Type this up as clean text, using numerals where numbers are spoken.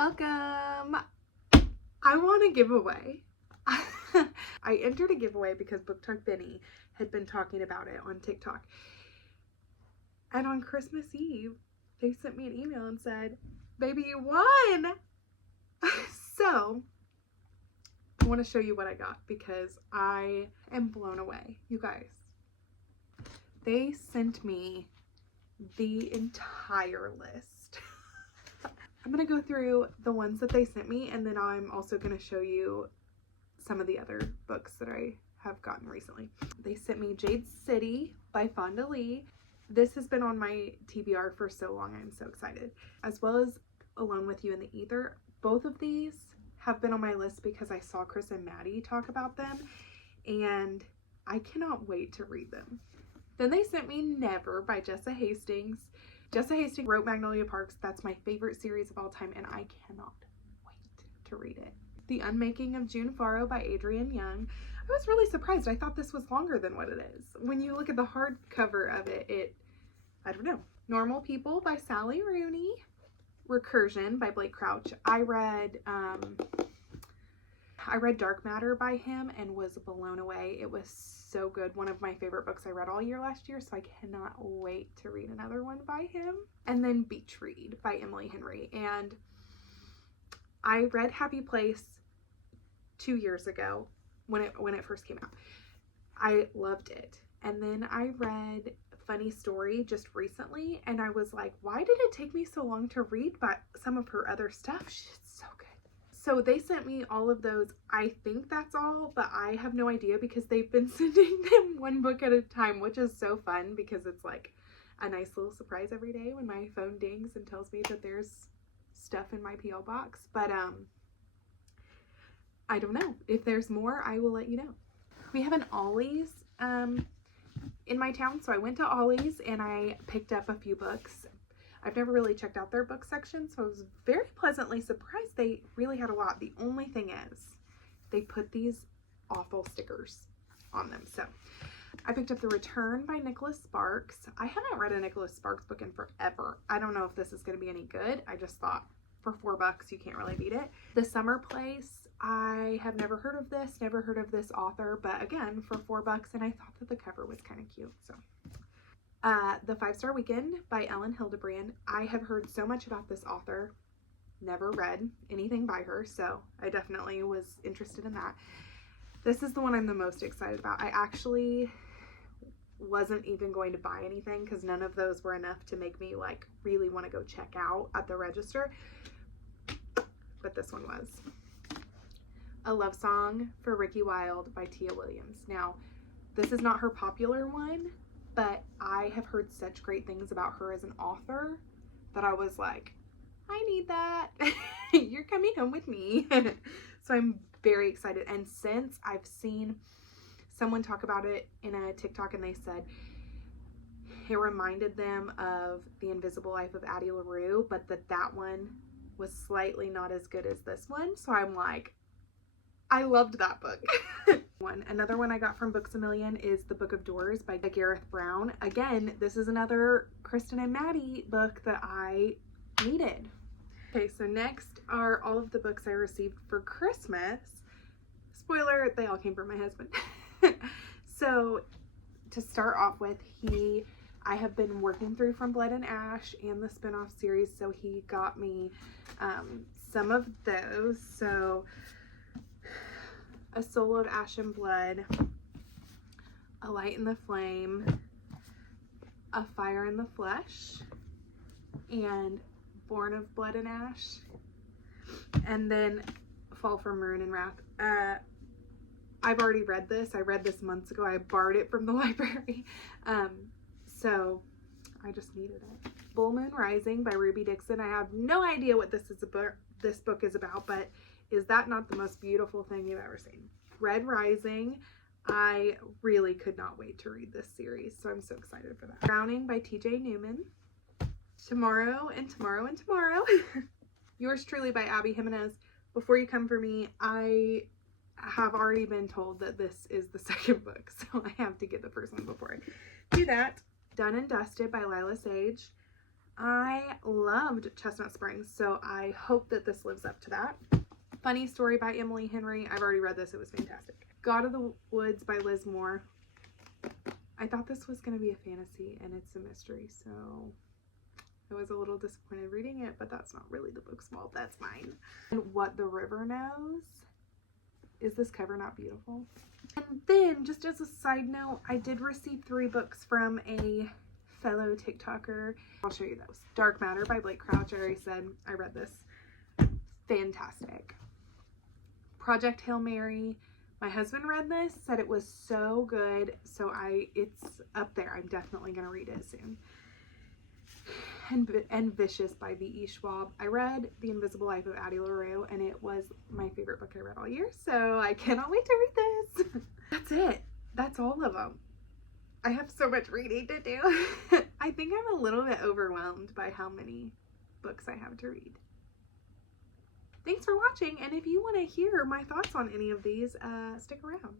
welcome. I want a giveaway. I entered a giveaway because Book Talk Benny had been talking about it on TikTok. And on Christmas Eve, they sent me an email and said, baby, you won. So I want to show you what I got because I am blown away. You guys, they sent me the entire list. I'm going to go through the ones that they sent me, and then I'm also going to show you some of the other books that I have gotten recently. They sent me Jade City by Fonda Lee. This has been on my TBR for so long. I'm so excited. As well as Alone with You in the Ether. Both of these have been on my list because I saw Chris and Maddie talk about them, and I cannot wait to read them. Then they sent me Never by Jessa Hastings. Jessa Hastings wrote Magnolia Parks. That's my favorite series of all time, and I cannot wait to read it. The Unmaking of June Farrow by Adrienne Young. I was really surprised. I thought this was longer than what it is. When you look at the hardcover of it, I don't know. Normal People by Sally Rooney. Recursion by Blake Crouch. I read Dark Matter by him and was blown away. It was so good. One of my favorite books I read all year last year, so I cannot wait to read another one by him. And then Beach Read by Emily Henry. And I read Happy Place 2 years ago when it first came out. I loved it. And then I read Funny Story just recently, and I was like, why did it take me so long to read some of her other stuff? She's so good. So they sent me all of those. I think that's all, but I have no idea because they've been sending them one book at a time, which is so fun because it's like a nice little surprise every day when my phone dings and tells me that there's stuff in my P.O. box. But I don't know. If there's more, I will let you know. We have an Ollie's in my town, so I went to Ollie's and I picked up a few books. I've never really checked out their book section, so I was very pleasantly surprised. They really had a lot. The only thing is they put these awful stickers on them. So I picked up The Return by Nicholas Sparks. I haven't read a Nicholas Sparks book in forever. I don't know if this is going to be any good. I just thought for $4 you can't really beat it. The Summer Place, I have never heard of this author, but again for $4, and I thought that the cover was kind of cute. So The 5-Star Weekend by Ellen Hildebrand. I have heard so much about this author, never read anything by her, so I definitely was interested in that. This is the one I'm the most excited about. I actually wasn't even going to buy anything because none of those were enough to make me like really want to go check out at the register, but this one was. A Love Song for Ricky Wilde by Tia Williams. Now, this is not her popular one, but I have heard such great things about her as an author that I was like, I need that. You're coming home with me. So I'm very excited. And since I've seen someone talk about it in a TikTok and they said it reminded them of The Invisible Life of Addie LaRue, but that one was slightly not as good as this one. So I'm like, I loved that book. Another one I got from Books A Million is The Book of Doors by Gareth Brown. Again, this is another Kristen and Maddie book that I needed. Okay, so next are all of the books I received for Christmas. Spoiler, they all came from my husband. So to start off with, I have been working through From Blood and Ash and the spinoff series, so he got me some of those. So A Soul of Ash and Blood, A Light in the Flame, A Fire in the Flesh, and Born of Blood and Ash, and then Fall from Ruin and Wrath. I've already read this. I read this months ago. I borrowed it from the library. So I just needed it. Full Moon Rising by Ruby Dixon. I have no idea what this book is about, but is that not the most beautiful thing you've ever seen? Red Rising. I really could not wait to read this series, so I'm so excited for that. Drowning by TJ Newman. Tomorrow and Tomorrow and Tomorrow. Yours Truly by Abby Jimenez. Before You Come For Me, I have already been told that this is the second book, so I have to get the first one before I do that. Done and Dusted by Lila Sage. I loved Chestnut Springs, so I hope that this lives up to that. Funny Story by Emily Henry. I've already read this. It was fantastic. God of the Woods by Liz Moore. I thought this was going to be a fantasy, and it's a mystery, so I was a little disappointed reading it, but that's not really the book's fault. That's mine. And What the River Knows. Is this cover not beautiful? And then, just as a side note, I did receive 3 books from a fellow TikToker. I'll show you those. Dark Matter by Blake Crouch. I already said I read this. Fantastic. Project Hail Mary. My husband read this, said it was so good, so it's up there. I'm definitely going to read it soon. And Vicious by V.E. Schwab. I read The Invisible Life of Addie LaRue, and it was my favorite book I read all year, so I cannot wait to read this. That's it. That's all of them. I have so much reading to do. I think I'm a little bit overwhelmed by how many books I have to read. Thanks for watching, and if you want to hear my thoughts on any of these, stick around.